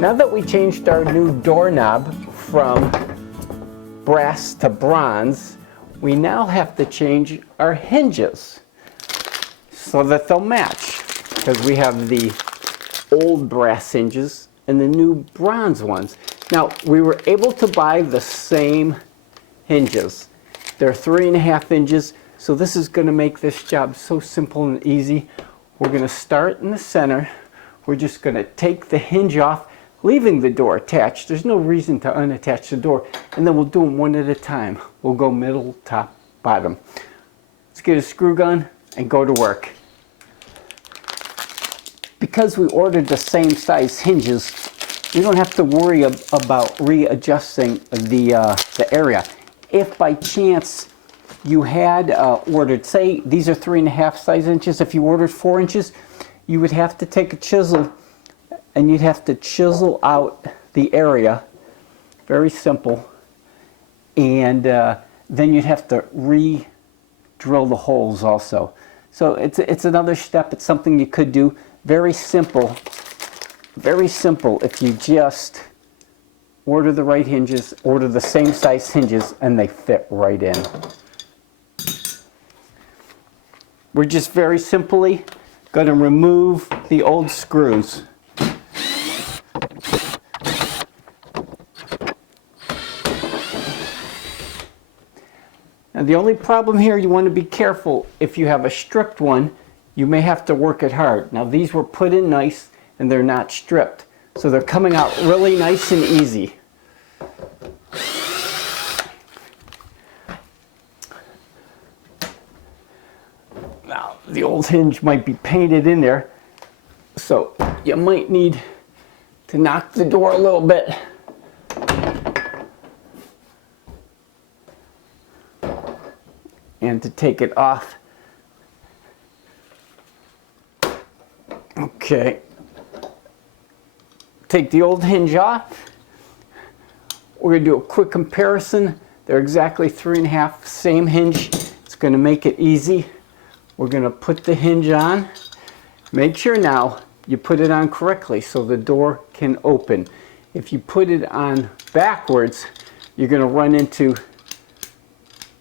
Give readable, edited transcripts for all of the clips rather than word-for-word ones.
Now that we changed our new doorknob from brass to bronze, we now have to change our hinges so that they'll match, because we have the old brass hinges and the new bronze ones. Now, we were able to buy the same hinges. They're 3.5 inches, so this is going to make this job so simple and easy. We're going to start in the center. We're just going to take the hinge off, leaving the door attached. There's no reason to unattach the door, and then we'll do them one at a time. We'll go middle, top, bottom. Let's get a screw gun and go to work. Because we ordered the same size hinges, we don't have to worry about readjusting the area. If by chance you had ordered, say these are 3.5 size inches, if you ordered 4 inches, you would have to take a chisel and you'd have to chisel out the area. Very simple. And then you'd have to re-drill the holes also. So it's another step. It's something you could do. Very simple if you just order the right hinges, order the same size hinges, and they fit right in. We're just very simply going to remove the old screws. Now the only problem here, you want to be careful. If you have a stripped one, you may have to work it hard. Now these were put in nice and they're not stripped, so they're coming out really nice and easy. Now the old hinge might be painted in there, so you might need to knock the door a little bit. And to take it off. Okay. Take the old hinge off. We're going to do a quick comparison. They're exactly 3.5, same hinge. It's going to make it easy. We're going to put the hinge on. Make sure now you put it on correctly so the door can open. If you put it on backwards, you're going to run into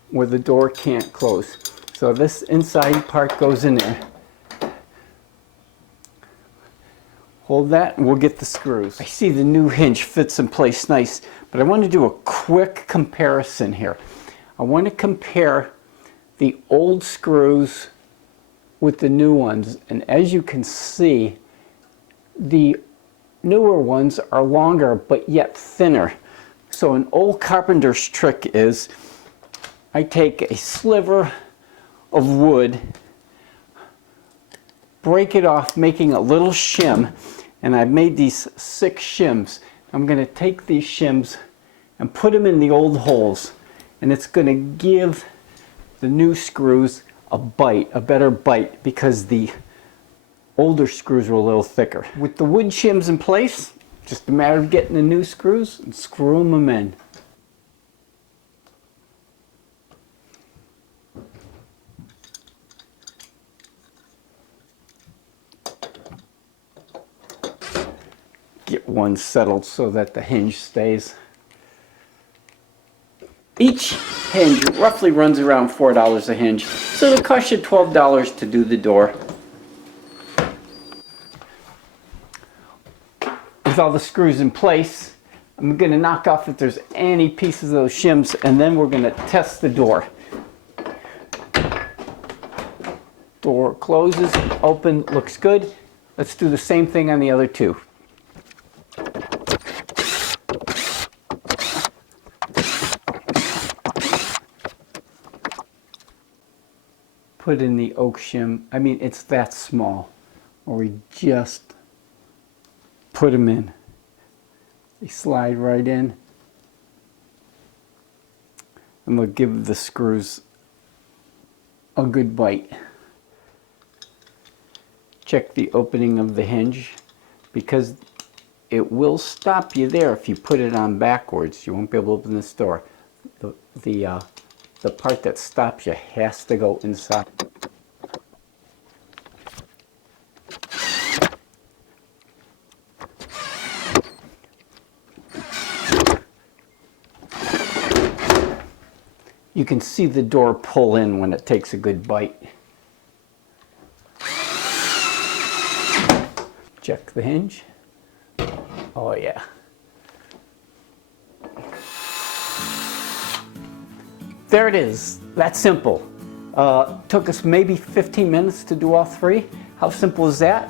where the door can't close. So this inside part goes in there. Hold that and we'll get the screws. I see the new hinge fits in place nice, but I want to do a quick comparison here. I want to compare the old screws with the new ones, and as you can see, the newer ones are longer but yet thinner. So an old carpenter's trick is I take a sliver of wood, break it off, making a little shim, and I've made these 6 shims. I'm going to take these shims and put them in the old holes, and it's going to give the new screws a bite, a better bite, because the older screws were a little thicker. With the wood shims in place, just a matter of getting the new screws and screwing them in. Get one settled so that the hinge stays. Each hinge roughly runs around $4 a hinge, so it'll cost you $12 to do the door. With all the screws in place, I'm going to knock off if there's any pieces of those shims, and then we're going to test the door. Door closes, open, looks good. Let's do the same thing on the other two. Put in the oak shim. I mean, it's that small, where we just put them in. They slide right in, and they'll give the screws a good bite. Check the opening of the hinge, because it will stop you there if you put it on backwards. You won't be able to open this door. The part that stops you has to go inside. You can see the door pull in when it takes a good bite. Check the hinge. Oh yeah. There it is. That's simple. Took us maybe 15 minutes to do all three. How simple is that?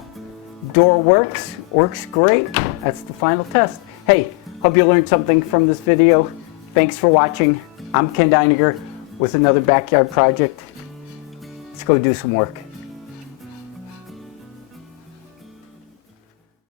Door works great. That's the final test. Hey, hope you learned something from this video. Thanks for watching. I'm Ken Deininger with another backyard project. Let's go do some work.